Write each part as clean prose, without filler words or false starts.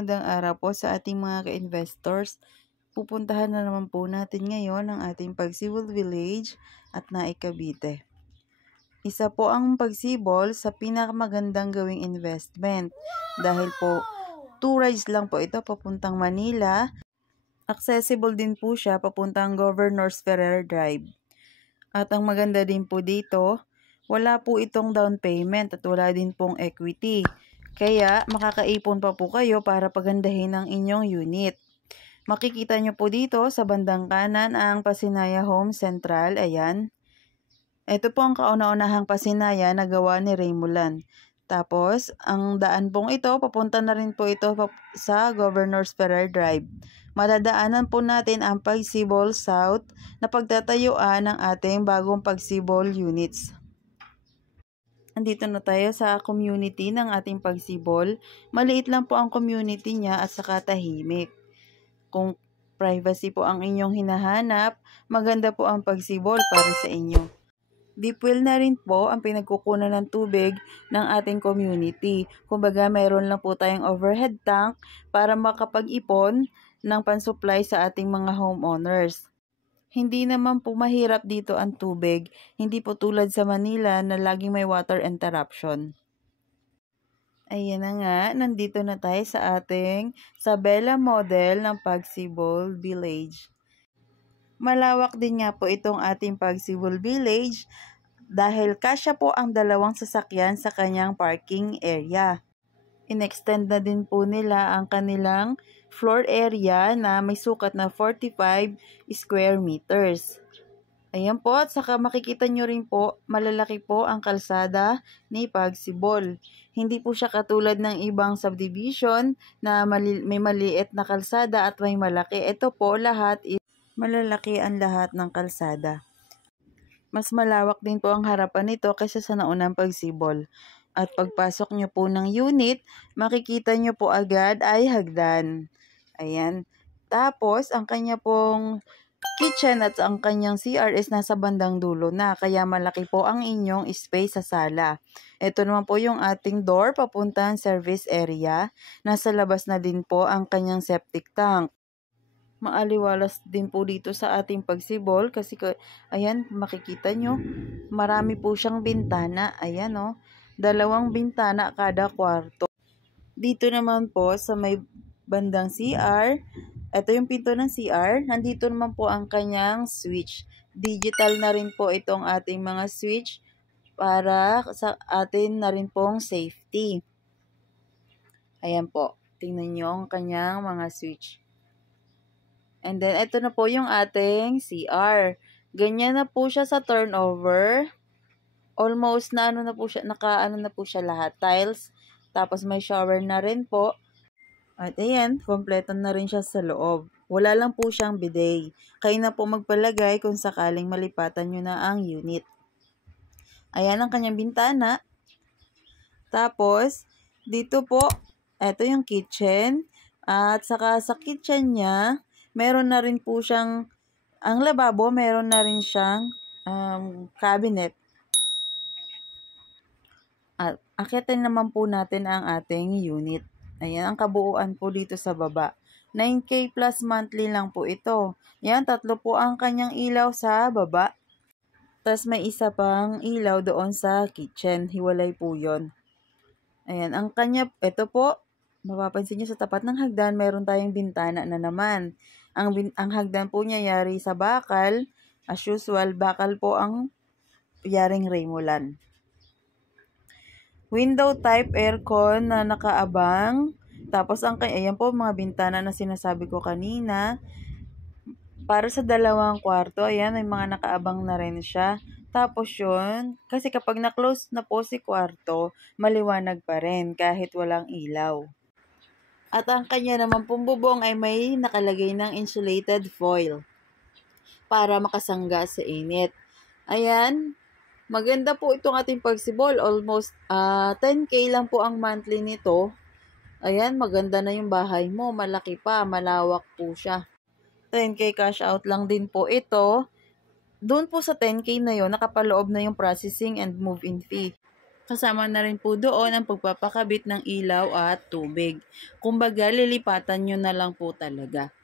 magandang araw po sa ating mga ka-investors. Pupuntahan na naman po natin ngayon ang ating Pagsibol Village at Naik, Cavite. Isa po ang pagsibol sa pinakamagandang gawing investment dahil po 2 rides lang po ito papuntang Manila. Accessible din po siya papuntang Governors Ferrer Drive. At ang maganda din po dito, wala po itong down payment at wala din pong equity. Kaya makakaipon pa po kayo para pagandahin ang inyong unit. Makikita nyo po dito sa bandang kanan ang Pasinaya Home Central. Ayan. Ito po ang kauna-unahang pasinaya na gawa ni Raymulan. Tapos, ang daan pong ito, papunta na rin po ito sa Governors Ferrer Drive. Madadaanan po natin ang Pagsibol South na pagtatayuan ng ating bagong Pagsibol units. Andito na tayo sa community ng ating Pagsibol. Maliit lang po ang community niya at saka tahimik. Kung privacy po ang inyong hinahanap, maganda po ang Pagsibol para sa inyo. Deep well na rin po ang pinagkukunan ng tubig ng ating community. Kumbaga mayroon lang po tayong overhead tank para makapag-ipon ng pansupply sa ating mga homeowners. Hindi naman po mahirap dito ang tubig, hindi po tulad sa Manila na laging may water interruption. Ayan na nga, nandito na tayo sa ating Sabela model ng Pagsibol Village. Malawak din nga po itong ating Pagsibol Village dahil kasya po ang 2 sasakyan sa kanyang parking area. In-extend na din po nila ang kanilang floor area na may sukat na 45 square meters. Ayan po, at saka makikita nyo rin po, malalaki po ang kalsada ni Pagsibol. Hindi po siya katulad ng ibang subdivision na may maliit na kalsada at may malaki. Ito po lahat, malalaki ang lahat ng kalsada. Mas malawak din po ang harapan nito kaysa sa naunang Pagsibol. At pagpasok nyo po ng unit, makikita nyo po agad ay hagdan. Ayan. Tapos, ang kanya pong kitchen at ang kanyang CR is nasa bandang dulo na. Kaya malaki po ang inyong space sa sala. Ito naman po yung ating door papuntang service area. Nasa labas na din po ang kanyang septic tank. Maaliwalas din po dito sa ating Pagsibol kasi ayan, makikita nyo. Marami po siyang bintana. Ayan o. 2 bintana kada kwarto. Dito naman po sa may bandang CR, ito yung pinto ng CR, nandito naman po ang kanyang switch. Digital na rin po itong ating mga switch para sa atin na rin pong safety. Ayan po, tingnan nyo ang kanyang mga switch. And then, ito na po yung ating CR. Ganyan na po siya sa turnover. Almost na na po siya, naka-ano na po siya lahat. Tiles. Tapos may shower na rin po. At ayan, kompleto na rin siya sa loob. Wala lang po siyang bidet. Kayo na po magpalagay kung sakaling malipatan nyo na ang unit. Ayan ang kanyang bintana. Tapos, dito po, ito yung kitchen. At saka sa kitchen niya, meron na rin po siyang, ang lababo, meron na rin siyang cabinet. At akyatin naman po natin ang ating unit. Ayan, ang kabuuan po dito sa baba. 9K plus monthly lang po ito. Ayan, 3 po ang kanyang ilaw sa baba. Tapos may isa pang ilaw doon sa kitchen. Hiwalay po yon. Ayan, ang kanya, ito po, mapapansin nyo sa tapat ng hagdan, meron tayong bintana na naman. Ang hagdan po niya yari sa bakal. As usual, bakal po ang yaring Raymulan. Window type aircon na nakaabang. Tapos ayan po mga bintana na sinasabi ko kanina. Para sa 2 kwarto, ayan may mga nakaabang na rin siya. Tapos yun, kasi kapag na-close na po si kwarto, maliwanag pa rin kahit walang ilaw. At ang kanya naman pong bubong ay may nakalagay ng insulated foil para makasangga sa init. Ayan. Maganda po itong ating Pagsibol. Almost 10K lang po ang monthly nito. Ayan, maganda na yung bahay mo. Malaki pa, malawak po siya. 10K cash out lang din po ito. Doon po sa 10K na yon nakapaloob na yung processing and move-in fee. Kasama na rin po doon ang pagpapakabit ng ilaw at tubig. Kumbaga, lilipatan nyo na lang po talaga.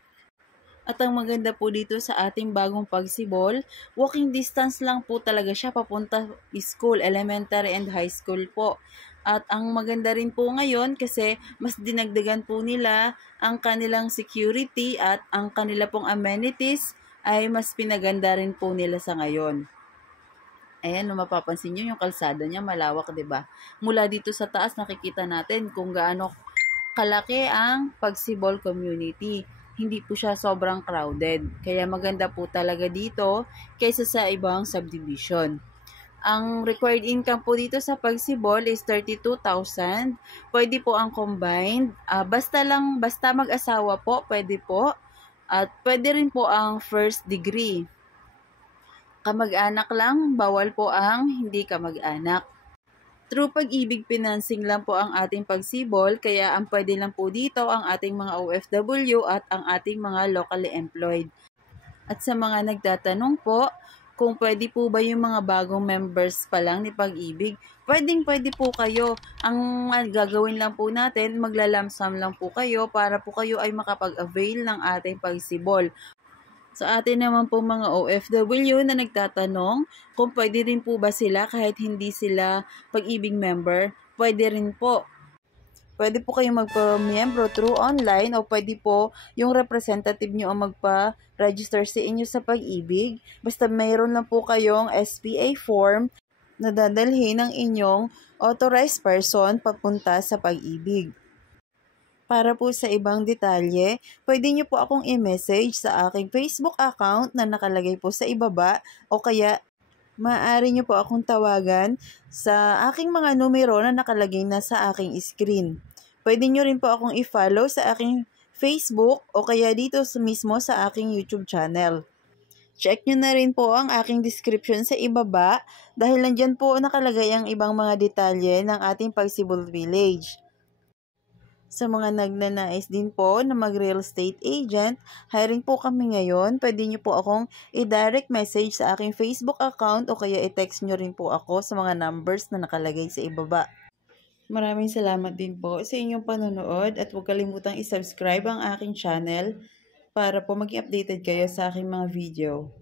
At ang maganda po dito sa ating bagong pagsibol, walking distance lang po talaga siya papunta school, elementary and high school po. At ang maganda rin po ngayon kasi mas dinagdagan po nila ang kanilang security at ang kanila pong amenities ay mas pinaganda rin po nila sa ngayon. Ayan, mapapansin nyo yung kalsada niya malawak, 'di ba? Mula dito sa taas nakikita natin kung gaano kalaki ang Pagsibol community. Hindi po siya sobrang crowded. Kaya maganda po talaga dito kaysa sa ibang subdivision. Ang required income po dito sa Pagsibol is 32,000. Pwede po ang combined. Basta mag-asawa po, pwede po. At pwede rin po ang first degree. Kamag-anak lang, bawal po ang hindi kamag-anak. Through Pag-ibig financing lang po ang ating pagsibol, kaya ang pwede lang po dito ang ating mga OFW at ang ating mga locally employed. At sa mga nagtatanong po, kung pwede po ba yung mga bagong members pa lang ni Pag-ibig, pwede po kayo. Ang gagawin lang po natin, maglalamsam lang po kayo para po kayo ay makapag-avail ng ating pagsibol. Sa atin naman po mga OFW na nagtatanong kung pwede rin po ba sila kahit hindi sila Pag-ibig member, pwede rin po. Pwede po kayong magpa-miyembro through online o pwede po yung representative nyo ang magpa-register sa inyo sa Pag-ibig. Basta mayroon lang po kayong SPA form na dadalhin ng inyong authorized person papunta sa Pag-ibig. Para po sa ibang detalye, pwede nyo po akong i-message sa aking Facebook account na nakalagay po sa ibaba o kaya maaari nyo po akong tawagan sa aking mga numero na nakalagay na sa aking screen. Pwede nyo rin po akong i-follow sa aking Facebook o kaya dito mismo sa aking YouTube channel. Check nyo na rin po ang aking description sa ibaba dahil nandyan po nakalagay ang ibang mga detalye ng ating Pagsibol Village. Sa mga nagnanais din po na mag-real estate agent, hiring po kami ngayon. Pwede nyo po akong i-direct message sa aking Facebook account o kaya i-text nyo rin po ako sa mga numbers na nakalagay sa ibaba. Maraming salamat din po sa inyong panonood at huwag kalimutang i-subscribe ang aking channel para po maging updated kayo sa aking mga video.